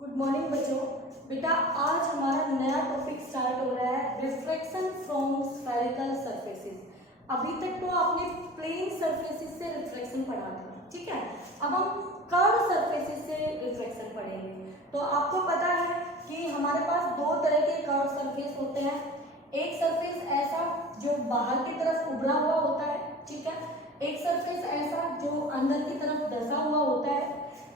Good morning बच्चों। बेटा आज हमारा नया टॉपिक स्टार्ट हो रहा है, रिफ्लेक्शन फ्रॉम स्फेरिकल सरफेसेस। अभी तक तो आपने प्लेन सरफेसेस से रिफ्लेक्शन पढ़ा था, ठीक है। अब हम कर्व सरफेसेस से रिफ्लेक्शन पढ़ेंगे। तो आपको पता है कि हमारे पास दो तरह के कर्व सरफेस होते हैं। एक सरफेस ऐसा जो बाहर की तरफ उभरा हुआ होता है, ठीक है। एक सरफेस ऐसा जो अंदर की तरफ धंसा हुआ होता है।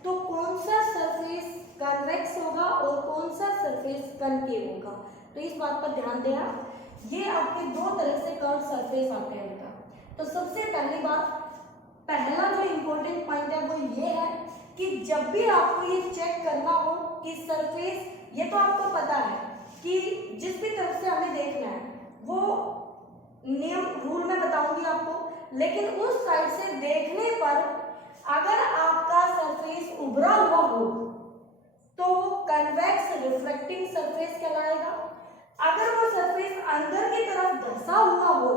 तो कौन सा सरफेस कन्वेक्स होगा और कौन सा सरफेस कनकेव होगा, तो इस बात पर ध्यान देना। ये आपके दो तरह से कर्व सरफेस आते हैं बेटा। तो सबसे पहली बात, पहला जो इम्पोर्टेंट पॉइंट है वो ये है कि जब भी आपको ये चेक करना हो कि सरफेस, ये तो आपको पता है कि जिस भी तरफ से हमें देखना है वो नियम रूल में बताऊंगी आपको, लेकिन उस साइड से देखने पर अगर आपका सरफेस उभरा हुआ हो तो वो कन्वेक्स रिफ्लेक्टिंग सरफेस कहलाएगा। अगर वो सरफेस अंदर की तरफ धंसा हुआ हो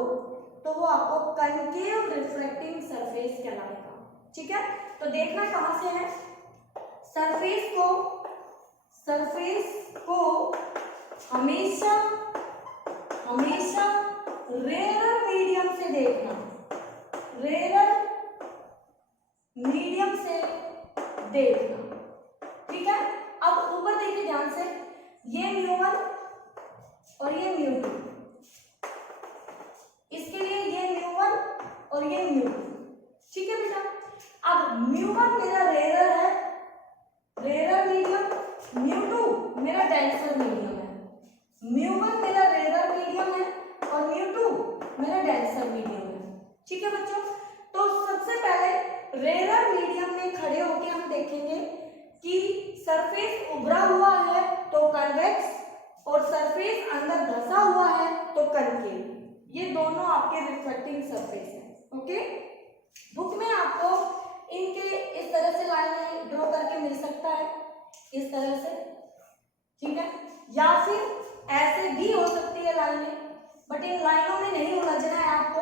तो वो आपको कनकेव रिफ्लेक्टिंग सरफेस कहलाएगा, ठीक है। तो देखना कहां से है, सरफेस को हमेशा रेरर मीडियम से देखना, रेरर मीडियम से देखना, ठीक है। अब ऊपर देखिए ध्यान से, ये μ1 और ये μ2, इसके लिए ये μ1 और ये μ2, ठीक है बेटा। अब μ1 मेरा रेरर है, रेरर मीडियम, μ2 मेरा डेंसर मीडियम है। μ1 मेरा रेरर मीडियम है और μ2 मेरा डेंसर मीडियम है, ठीक है बच्चों। तो सबसे पहले रेरर मीडियम में खड़े होकर हम देखेंगे कि सरफेस उभरा हुआ है तो कन्वेक्स और सरफेस अंदर धंसा हुआ है तो कनकेव। ये दोनों आपके रिफ्लेक्टिंग सरफेस है, ओके। बुक में आपको इनके इस तरह से लाइनें ड्रॉ करके मिल सकता है, इस तरह से, ठीक है, या फिर ऐसे भी हो सकती है लाइनें, बट इन लाइनों में नहीं उलझना है आपको।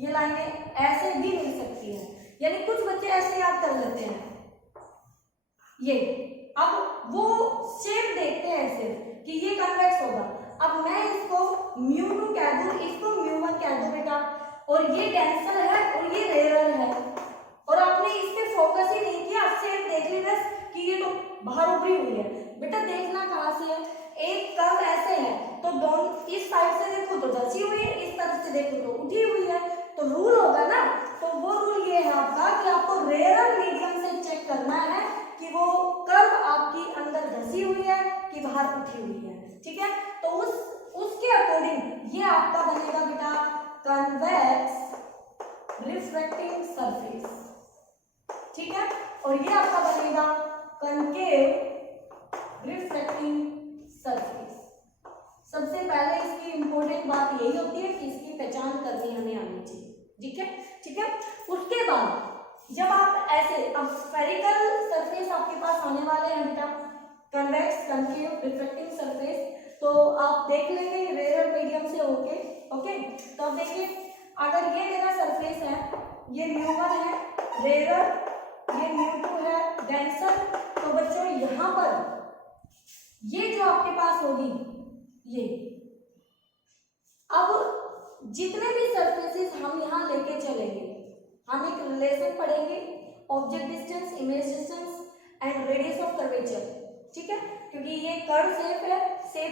ये लाइनें ऐसे भी मिल सकती है, यानी कुछ बच्चे ऐसे याद कर लेते हैं ये। अब वो शेप देखते हैं ऐसे कि ये कन्वेक्स होगा। अब मैं इसको μ2 कह दूं, इसको μ1 कह दूं बेटा, और ये डेंसर है और ये रेरर है, और आपने इस पे फोकस ही नहीं किया, शेप देख ली बस कि ये तो बाहर उभरी हुई है। बेटा देखना कहां से है, एक कर्व ऐसे है तो दोनों इस साइड से देखो तो धंसी हुई है, इस तरफ से देखो तो उठी हुई है, तो रूल होगा ना। तो वो रूल ये है आपका कि आपको रेरर मीडियम से चेक करना है कि वो कर्व आपकी अंदर धंसी हुई है कि बाहर उठी हुई है, ठीक है। तो उसके अकॉर्डिंग ये आपका बनेगा बेटा कन्वेक्स रिफ्लेक्टिंग सरफेस, ठीक है, और ये आपका बनेगा कनकेव रिफ्लेक्टिंग सरफेस। सबसे पहले इसकी इंपॉर्टेंट बात यही होती है कि इसकी पहचान करनी हमें आनी चाहिए, ठीक है, ठीक है। उसके बाद जब आप ऐसे, अब स्फेरिकल सरफेस आपके पास आने वाले हैं बेटा, कन्वेक्स कनकेव रिफ्लेक्टिंग सरफेस, तो आप देख लेंगे रेरर मीडियम से होके, ओके। तो अब देखिए, अगर ये मेरा सरफेस है, ये μ1 है रेरर, ये μ2 है डेंसर, तो बच्चों यहां पर ये जो आपके पास होगी ये, अब जितने भी सरफेसेस हम यहाँ लेके चलेंगे, हम एक रिलेशन पढ़ेंगे, object distance, image distance and radius of curvature, ठीक है, क्योंकि ये कर्व शेप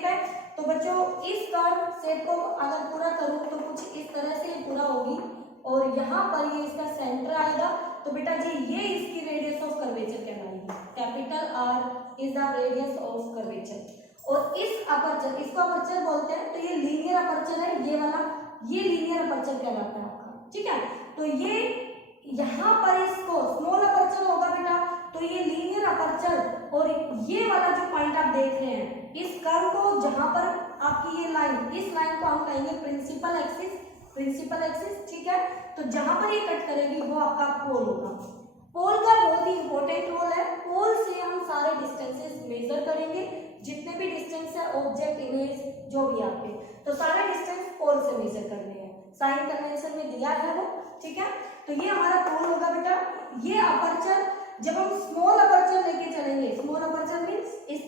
है। तो बच्चों इस कर्व शेप को अगर पूरा करूं तो कुछ इस तरह से पूरा होगी, और यहाँ पर ये इसका सेंटर आएगा, तो बेटा जी ये इसकी रेडियस ऑफ कर्वेचर कहलाएगी। Capital R is the radius of curvature. और इस अपर्चर, इसको अपर्चर बोलते हैं, तो ये लीनियर अपर्चर है, ये वाला, ये लीनियर अपर्चर कहलाता है आपका, ठीक है। तो ये यहाँ पर इसको स्मॉल अपर्चर होगा बेटा, तो ये लीनियर अपर्चर, और ये वाला जो पॉइंट आप देख रहे हैं, इस कर्व को जहां पर आपकी ये लाइन, इस लाइन को हम कहेंगे प्रिंसिपल एक्सिस, ठीक है। तो जहां पर ये कट करेगी वो आपका पोल होगा। पोल का बहुत ही इंपॉर्टेंट रोल है, पोल से हम सारे डिस्टेंसेस मेजर करेंगे, जितने भी डिस्टेंस है ऑब्जेक्ट इमेज जो भी आपके, तो सारे डिस्टेंस पोल से मेजर करने हैं, साइन कन्वेंशन में दिया है वो, ठीक है। तो ये हमारा पोल होगा बेटा। ये अपर्चर जब हम स्मॉल अपर्चर लेके चलेंगे, स्मॉल अपर्चर मींस इस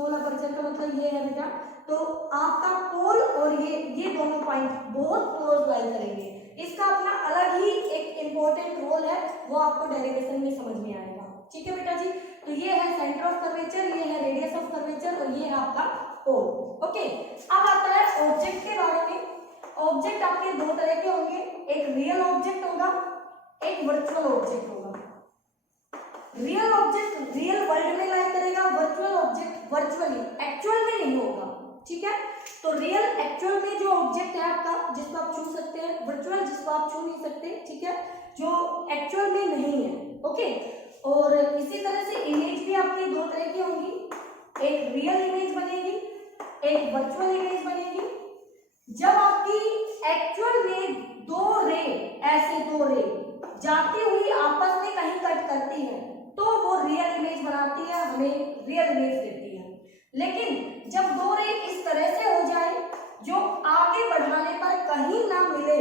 स्मॉल अपर्चर का मतलब ये है बेटा, तो आपका पोल और ये दोनों पॉइंट बहुत क्लोज लाई करेंगे। इसका अपना अलग ही एक इंपॉर्टेंट रोल है, वो आपको डेरिवेशन में समझ में आएगा। ठीक है बेटा जी, तो ये है सेंटर ऑफ कर्वेचर, ये है रेडियस ऑफ कर्वेचर और ये है आपका पोल। ओके, अब आता है ऑब्जेक्ट के बारे में। ऑब्जेक्ट आपके दो तरह के होंगे, एक रियल ऑब्जेक्ट होगा, एक वर्चुअल ऑब्जेक्ट होगा। रियल ऑब्जेक्ट रियल वर्ल्ड में लाई करेगा, वर्चुअल ऑब्जेक्ट वर्चुअली एक्चुअल में नहीं होगा। ठीक है, तो रियल एक्चुअल में जो ऑब्जेक्ट है आपका जिसको आप छू सकते हैं, वर्चुअल जिसको आप छू नहीं सकते। ठीक है, जो एक्चुअल में नहीं है। ओके, और इसी तरह से इमेज भी आपकी दो तरह की होंगी, एक रियल इमेज बनेगी, एक वर्चुअल इमेज बनेगी। जब आपकी एक्चुअल में दो रे, ऐसे दो रे जाती हुई आपस में कहीं कट करती है तो वो रियल इमेज बनाती है, हमें रियल इमेज देती है। लेकिन जब दो रे इस तरह से हो जाए जो आगे बढ़ाने पर कहीं ना मिले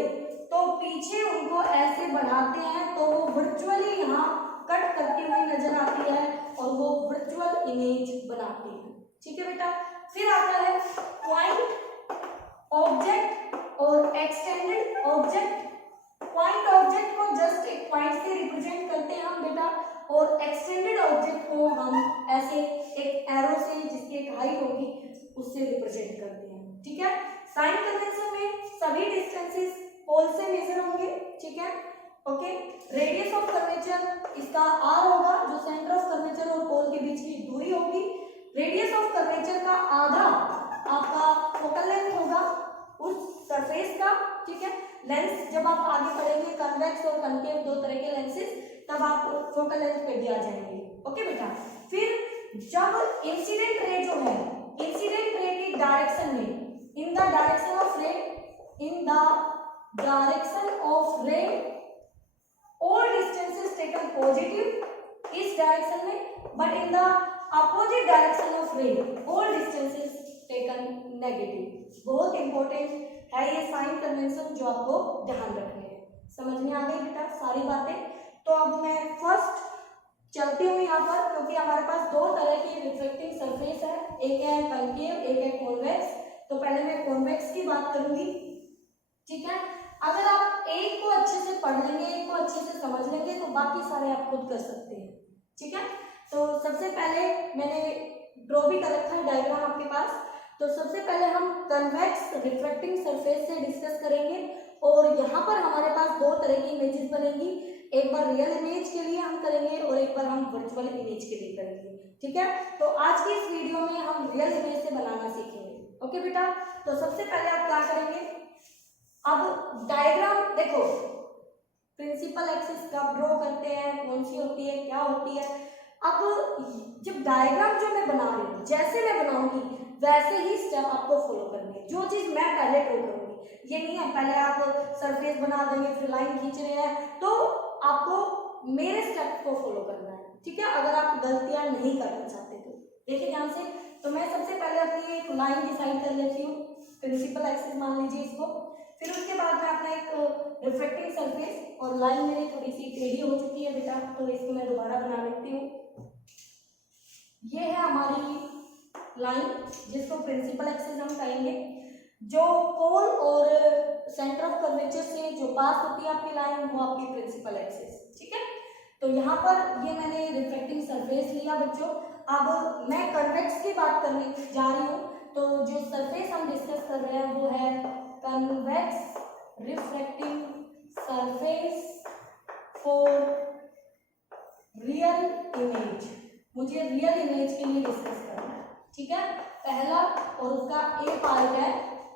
तो पीछे उनको ऐसे बढ़ाते हैं तो वो वर्चुअली यहाँ कट करती हुई नजर आती है और वो वर्चुअल इमेज बनाती है। ठीक है बेटा, फिर आता है पॉइंट ऑब्जेक्ट और एक्सटेंडेड ऑब्जेक्ट। पॉइंट ऑब्जेक्ट को जस्ट एक पॉइंट से रिप्रेजेंट करते हैं हम बेटा, और एक्सटेंडेड ऑब्जेक्ट को हम ऐसे एक एरो से जिसकी एक हाइट होगी उससे रिप्रेजेंट करते हैं। ठीक है, साइन कन्वेंशन में सभी डिस्टेंसेस पोल से मेजर होंगे। ठीक है, ओके, रेडियस ऑफ कर्वेचर इसका r होगा जो सेंटर ऑफ कर्वेचर और पोल के बीच की दूरी होगी। रेडियस ऑफ कर्वेचर का आधा आपका फोकल लेंथ होगा उस सरफेस का। ठीक है, लेंस जब आप आगे पढ़ेंगे कन्वेक्स और कनकेव दो तरह के लेंसेज, तब आप फोकल लेंथ पे भी आ जाएंगे। ओके बेटा, फिर जब इंसिडेंट रे जो है, इंसिडेंट रे की डायरेक्शन में, इन द डायरेक्शन ऑफ रे, इन द डायरेक्शन ऑफ रे all distances taken positive इस डायरेक्शन में, but in the opposite direction of ray all distances taken negative। बहुत इंपॉर्टेंट है ये साइन कन्वेंशन जो आपको ध्यान रखने हैं। समझ में आ गई बेटा सारी बातें? तो अब मैं फर्स्ट चलती हूँ यहाँ पर, क्योंकि हमारे पास दो तरह की रिफ्लेक्टिंग सरफेस है, एक है कनकेव, एक है कॉन्वेक्स। तो पहले मैं कॉन्वेक्स की बात करूंगी। ठीक है, अगर आप एक को अच्छे से पढ़ लेंगे, एक को अच्छे से समझ लेंगे तो बाकी सारे आप खुद कर सकते हैं। ठीक है, तो सबसे पहले मैंने ड्रॉ भी कर रखा है डायग्राम आपके पास। तो सबसे पहले हम कन्वेक्स रिफ्लेक्टिंग सरफेस से डिस्कस करेंगे और यहाँ पर हमारे पास दो तरह की इमेजेस बनेंगी, एक बार रियल इमेज के लिए हम करेंगे और एक बार हम वर्चुअल इमेज के लिए करेंगे। ठीक है, तो आज की इस वीडियो में हम रियल इमेज से बनाना सीखेंगे। ओके बेटा, तो सबसे पहले आप क्या करेंगे, अब डायग्राम देखो, प्रिंसिपल एक्सिस कब ड्रॉ करते हैं, कौन सी होती है, क्या होती है। अब जब डायग्राम जो मैं बना रही हूँ, जैसे मैं बनाऊंगी वैसे ही स्टेप आपको फॉलो करनी है। जो चीज मैं पहले ड्रॉ करूंगी, ये नहीं है पहले आप सरफेस बना देंगे फिर लाइन खींच रहे हैं, तो आपको मेरे स्टेप को फॉलो करना है। ठीक है, अगर आप गलतियां नहीं करना चाहते तो देखिए ध्यान से। तो मैं सबसे पहले अपनी एक लाइन डिसाइड कर लेती हूँ, प्रिंसिपल एक्सिस मान लीजिए इसको। फिर उसके बाद में अपना एक रिफ्लेक्टिंग सरफेस, और लाइन मेरी थोड़ी सी टेढ़ी हो चुकी है बेटा, तो इसको मैं दोबारा बना लेती हूँ। ये है हमारी लाइन जिसको प्रिंसिपल एक्सिस हम कहेंगे, जो पोल और सेंटर ऑफ कर्वेचर से जो पास होती है आपकी लाइन, वो आपकी प्रिंसिपल एक्सिस। ठीक है, तो यहाँ पर ये मैंने रिफ्लेक्टिंग सरफेस लिया बच्चों। अब मैं कन्वेक्स की बात करने जा रही हूँ, तो जो सरफेस हम डिस्कस कर रहे हैं वो है convex reflecting surface for real image. मुझे रियल इमेज के लिए डिस्कस करना है। ठीक है, पहला और उसका ए पार्ट है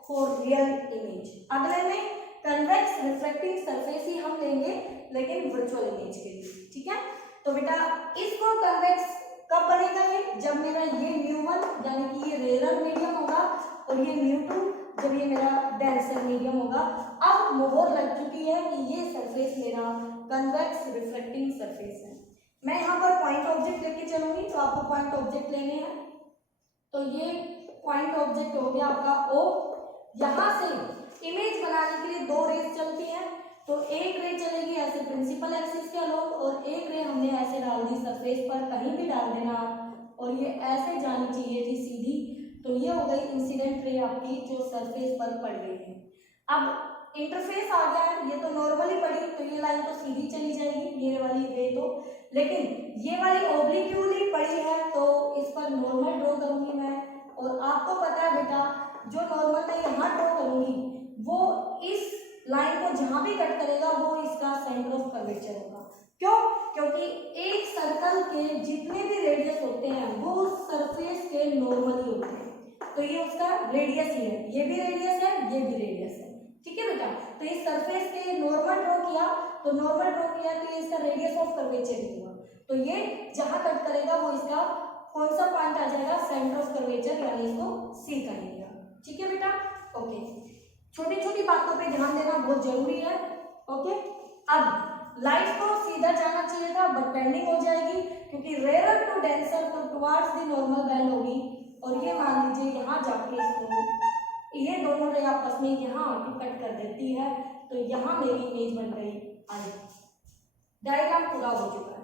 फॉर रियल इमेज। अगले में कन्वेक्स रिफ्लेक्टिंग सरफेस ही हम लेंगे लेकिन वर्चुअल इमेज के लिए। ठीक है, तो बेटा इसको कन्वेक्स कब बनेगा ये, जब मेरा ये μ1 यानी कि ये रेयर मीडियम होगा और ये μ2 जब ये मेरा डेंसर मीडियम होगा। अब मोहर लग चुकी है कि ये सरफेस मेरा कन्वेक्स रिफ्लेक्टिंग सरफेस है। मैं यहाँ पर पॉइंट ऑब्जेक्ट लेके चलूंगी, तो आपको पॉइंट ऑब्जेक्ट लेने हैं। तो ये पॉइंट ऑब्जेक्ट हो गया आपका O। यहाँ से इमेज बनाने के लिए दो रेज चलती हैं, तो एक रे चलेगी ऐसे प्रिंसिपल एक्सिस के अलोंग और एक रे हमने ऐसे डाल दी सरफेस पर, कहीं भी डाल देना, और ये ऐसे जानी चाहिए थी सीधी, तो ये हो गई इंसिडेंट रे आपकी जो सरफेस पर पड़ गई है। अब इंटरफेस आ गया है, ये तो नॉर्मली पड़ी तो ये लाइन तो सीधी चली जाएगी, ये वाली रे तो, लेकिन ये वाली ओब्लिक्यूली पड़ी है तो इस पर नॉर्मल ड्रॉ करूंगी मैं। और आपको पता है बेटा जो नॉर्मल मैं यहाँ ड्रॉ करूंगी वो इस लाइन को जहां भी कट करेगा वो इसका सेंटर ऑफ कर्वेचर होगा। क्यों? क्योंकि एक सर्कल के जितने भी रेडियस होते हैं वो सरफेस के नॉर्मली होते हैं, तो ये उसका रेडियस ही है, ये भी रेडियस है, ये भी रेडियस है, ठीक है बेटा। तो इस सरफेस के नॉर्मल ड्रॉ किया तो ये इसका रेडियस ऑफ कर्वेचर ही हुआ, तो ये जहां कट करेगा वो इसका कौन सा पॉइंट आ जाएगा, सेंटर ऑफ कर्वेचर, यानी इसको सी कहेंगे, ठीक है बेटा। ओके, छोटी छोटी बातों पे ध्यान देना बहुत जरूरी है। ओके, अब लाइट को सीधा जाना चाहिए था बट बेंडिंग हो जाएगी क्योंकि रेयर टू डेंसर तो टुवर्ड्स द नॉर्मल बेंड होगी, और ये मान लीजिए यहाँ जाके इसको ये दोनों रे आपस में यहाँ आके कट कर देती है, तो यहाँ मेरी इमेज बन गई आई। डायग्राम पूरा हो चुका है।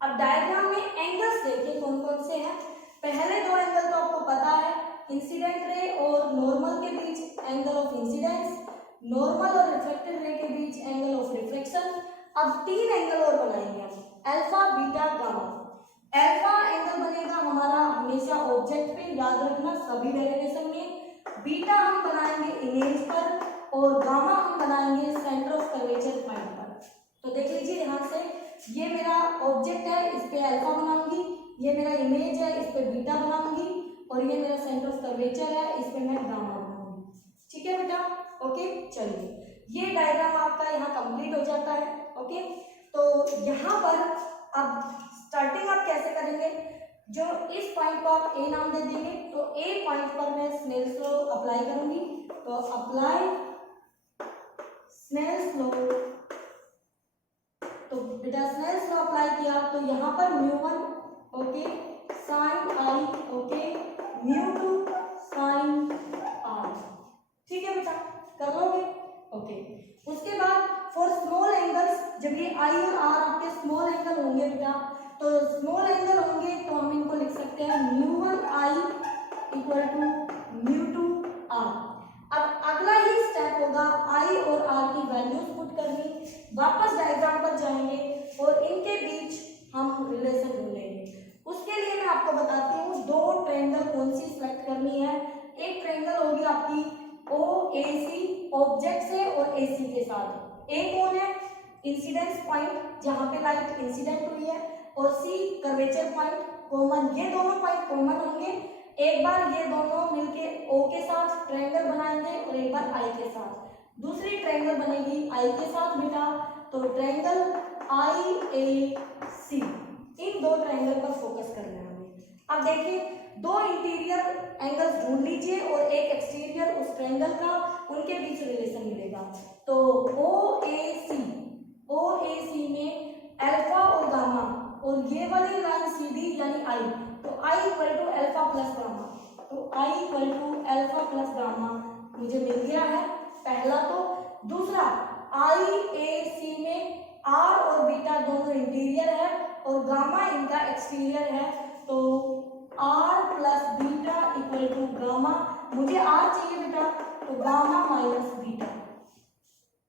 अब डायग्राम में एंगल्स देखिए कौन कौन से हैं। पहले दो एंगल तो आपको पता है, इंसिडेंट रे और नॉर्मल के बीच एंगल ऑफ इंसिडेंस, नॉर्मल और रिफ्लेक्टेड रे के बीच एंगल ऑफ रिफ्लेक्शन। अब तीन एंगल और बनाएंगे हम, alpha beta gamma. Alpha angle बनेगा हमारा हमेशा ऑब्जेक्ट पे, याद रखना सभी डेरिवेशन में। बीटा हम बनाएंगे इमेज पर और गामा हम बनाएंगे सेंटर ऑफ कर्वेचर पॉइंट पर। तो देख लीजिए ध्यान से, ये मेरा ऑब्जेक्ट है, इस पे अल्फा बनाऊंगी, ये मेरा इमेज है, इस पे बीटा बनाऊंगी, और ये मेरा सेंटर ऑफ कर्वेचर है, इस पे मैं गामा बनाऊंगी, ठीक है बेटा। ओके, चलिए ये डायग्राम आपका यहाँ कंप्लीट हो जाता है। ओके, तो यहाँ पर अब स्टार्टिंग आप कैसे करेंगे, जो इस पॉइंट को आप ए नाम दे देंगे, तो ए पॉइंट पर मैं स्नेल्स लॉ अप्लाई करूंगी, तो अप्लाई स्नेल्स लॉ। तो बेटा स्नेल्स लॉ अप्लाई किया तो यहाँ पर μ1 okay sine i, okay μ2 sine r, ठीक है बेटा, कर लोगे। ओके, उसके बाद फॉर स्मॉल एंगल्स, जब ये आई और आर आपके स्मॉल एंगल होंगे बेटा, तो स्मॉल एंगल होंगे तो हम इनको लिख सकते हैं μ1 आई इक्वल टू μ2 आर। अब अगला ही स्टेप होगा आई और आर की वैल्यूज पुट करनी, वापस डायग्राम पर जाएंगे और इनके बीच हम रिलेशन ढूंढेंगे। उसके लिए मैं आपको बताती हूँ दो ट्रायंगल कौन सी सिलेक्ट करनी है। एक ट्रायंगल होगी आपकी ओ ए सी ऑब्जेक्ट से और ए सी के साथ। ए कौन है, इंसिडेंस पॉइंट जहाँ पे लाइट इंसिडेंट हुई है, और सी कर्वेचर पॉइंट कॉमन, ये दोनों पॉइंट कॉमन होंगे। एक बार ये दोनों मिलके ओ के साथ ट्रायंगल बनाएंगे और एक बार आई के साथ। दूसरी ट्रायंगल बनेगी आई के साथ बेटा, तो ट्रायंगल आई ए सी, इन दो ट्रायंगल पर फोकस करना है हमें। अब देखिए दो इंटीरियर एंगल्स ढूंढ लीजिए और एक एक्सटीरियर उस ट्रायंगल का, उनके बीच रिलेशन मिलेगा। तो ओ ए सी में अल्फा और गामा, और ये वाली लाइन सीधी यानी आई, तो i equal to alpha plus gamma, तो i equal to alpha plus gamma मुझे मिल गया है पहला। तो दूसरा आई ए सी में आर और बीटा दोनों इंटीरियर है और गामा इनका एक्सटीरियर है, तो r plus beta equal to gamma. मुझे आर चाहिए बेटा, तो गामा माइनस बीटा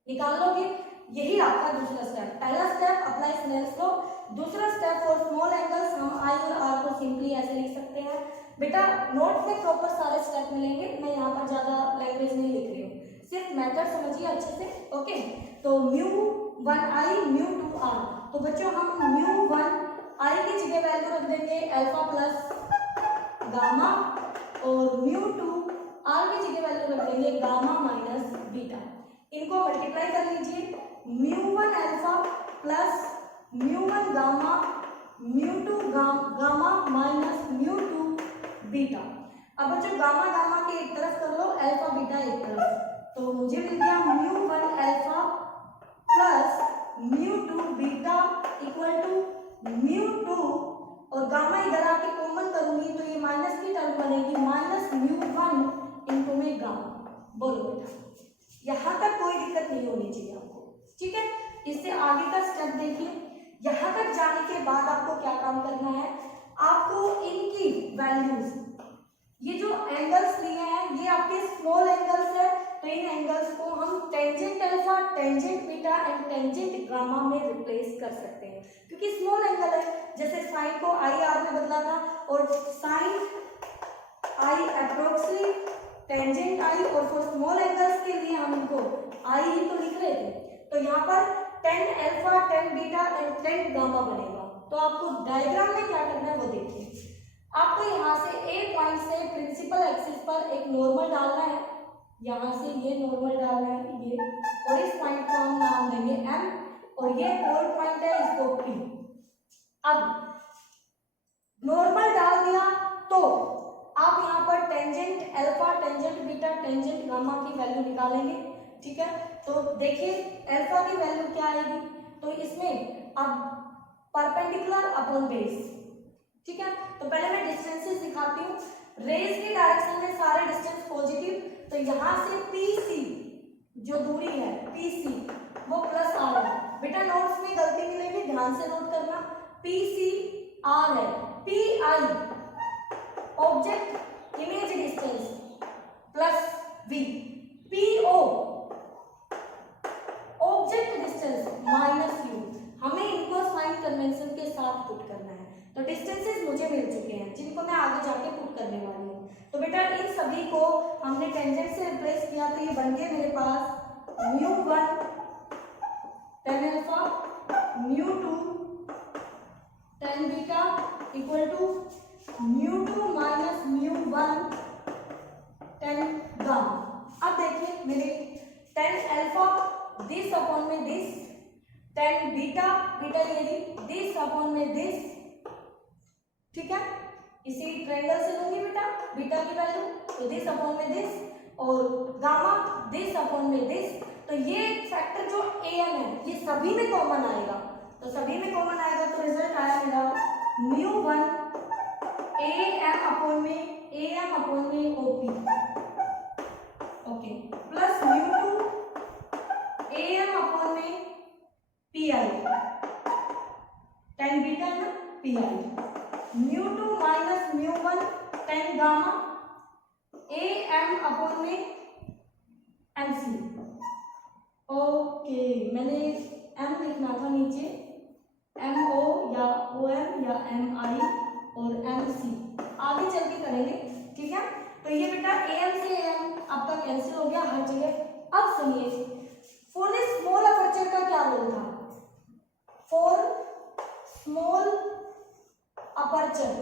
निकाल लोगे। यही आपका दूसरा स्टेप। पहला स्टेप अप्लाई स्नेल्स लॉ, दूसरा स्टेप फॉर स्मॉल एंगल्स हम आई और आर को सिंपली ऐसे लिख सकते हैं बेटा। नोट में प्रॉपर सारे स्टेप मिलेंगे, मैं यहाँ पर ज्यादा लैंग्वेज नहीं लिख रही हूँ, सिर्फ मेथड समझिए अच्छे से। ओके, तो μ1 आई μ2 आर, तो बच्चों हम μ1 आई की जगह वैल्यू रख देंगे अल्फा प्लस गामा, और μ2 आर की जगह वैल्यू रख देंगे गामा माइनस बीटा। इनको मल्टीप्लाई कर लीजिए, μ1 alpha plus μ1 gamma, μ2 gamma minus μ2 beta. अब बच्चों गामा गामा के एक तरफ कर लो, अल्फा बीटा एक तरफ, तो मुझे मिल गया μ1 alpha plus μ2 beta equal to μ2, और गामा इधर आके कॉमन करूंगी तो ये माइनस की टर्म बनेगी, माइनस μ1 इनटू में गामा। बोलो बेटा, यहाँ तक कोई दिक्कत नहीं होनी चाहिए आपको, ठीक है। इससे आगे का स्टेप देखिए। यहाँ तक जाने के बाद आपको क्या काम करना है, आपको इनकी वैल्यूज, ये जो एंगल्स लिए हैं ये आपके स्मॉल एंगल्स है, तो इन एंगल्स को हम tangent alpha, tangent beta and tangent gamma में रिप्लेस कर सकते हैं, क्योंकि स्मॉल एंगल है। जैसे साइन को आई आर में बदला था, और साइन आई अप्रोक्सली टेंजेंट आई, और फॉर स्मॉल एंगल्स के लिए हम इनको आई ही तो लिख रहे थे। तो यहाँ पर tan alpha, tan beta and ten gamma बनेगा। तो आपको डायग्राम में क्या करना है वो देखिए। आपको यहाँ से ए पॉइंट से प्रिंसिपल एक्सिस पर एक नॉर्मल डालना है, यहाँ से ये नॉर्मल डालना है ये, और इस पॉइंट को हम नाम देंगे एम, और ये कोर पॉइंट है इसको पी। अब नॉर्मल डाल दिया तो आप यहाँ पर tangent alpha, tangent beta, tangent gamma की वैल्यू निकालेंगे, ठीक है। तो देखिए अल्फा की वैल्यू क्या आएगी, तो इसमें अब परपेंडिकुलर अपॉन बेस, ठीक है। तो पहले मैं डिस्टेंसेस दिखाती हूँ। रेज की डायरेक्शन में सारे डिस्टेंस पॉजिटिव, तो यहाँ से पीसी जो दूरी है पीसी वो प्लस आर है। बेटा नोट्स में गलती मिलेगी, ध्यान से नोट करना। पीसी आर है, P I object image distance plus v, PO object distance minus u. हमें इनको साइन कन्वेंशन के साथ पुट करना है। तो डिस्टेंसेस मुझे मिल चुके हैं जिनको मैं आगे जाके पुट करने वाली हूँ। तो बेटा इन सभी को हमने टेंजेंट से रिप्लेस किया, तो ये बन गए मेरे पास mu one tan alpha, mu two tan beta equal to mu two minus mu one tan gamma. अब देखिए मेरे टेन अल्फा दिस अपॉन में दिस, टेन बीटा, बीटा ये दिस अपॉन में दिस, ठीक है। इसी ट्रायंगल से लूंगी बेटा बीटा की वैल्यू, तो दिस अपॉन में दिस, और गामा दिस अपॉन में दिस। तो ये फैक्टर जो am है ये सभी में कॉमन आएगा, तो सभी में कॉमन आएगा तो रिजल्ट आया मेरा म्यू वन am अपॉन में op, okay, plus mu two am upon में pi, टेन बीटा ना pi, mu two minus mu one tan gamma, A M upon में एम सी। ओके, मैंने एम लिखना था नीचे, एम ओ या O M या एम आई और एम सी आगे चल के करेंगे, ठीक है। तो ये बेटा ए एम से ए एम आपका कैंसिल हो गया हर जगह। अब सुनिए फॉर द स्मॉल अपर्चर का क्या रोल था। For small aperture,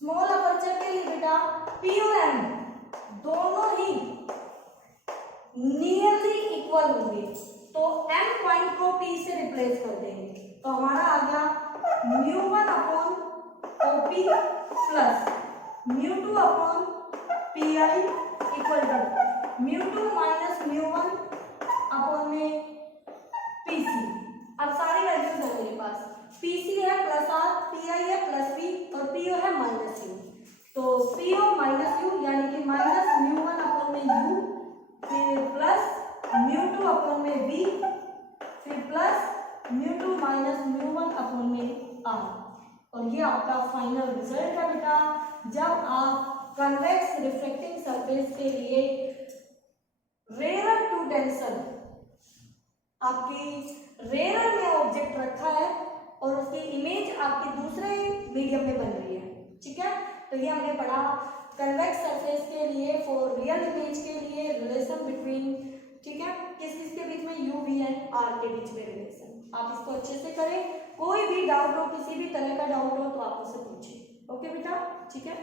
small aperture के लिए बेटा पी और एम दोनों ही नियरली इक्वल होंगे, तो एम पॉइंट को पी से रिप्लेस कर देंगे, तो हमारा आ गया mu one upon OP plus mu two upon P I equal to mu two minus mu one upon में पीसी। अब सारी वैल्यूज है मेरे पास, पीसी है प्लस आर, पी आई है प्लस पी, और पीओ है माइनस यू। तो पीओ माइनस यू यानी कि माइनस म्यू वन अपॉन में यू, फिर प्लस म्यू टू अपॉन में बी, फिर plus mu two minus mu one upon में आर। और ये आपका फाइनल रिजल्ट है बेटा, जब आप कन्वेक्स रिफ्लेक्टिंग सरफेस के लिए रेयर टू डेंसर, आपकी रेयर में ऑब्जेक्ट रखा है और उसकी इमेज आपके दूसरे मीडियम में बन रही है, ठीक है। तो ये हमने पढ़ा कन्वेक्स सरफेस के लिए फॉर रियल इमेज के लिए रिलेशन बिटवीन, ठीक है, किस के बीच में यू वी एंड आर के बीच में रिलेशन। आप इसको अच्छे से करें, कोई भी डाउट हो, किसी भी तरह का डाउट हो तो आप मुझसे पूछिए। ओके बेटा, ठीक है।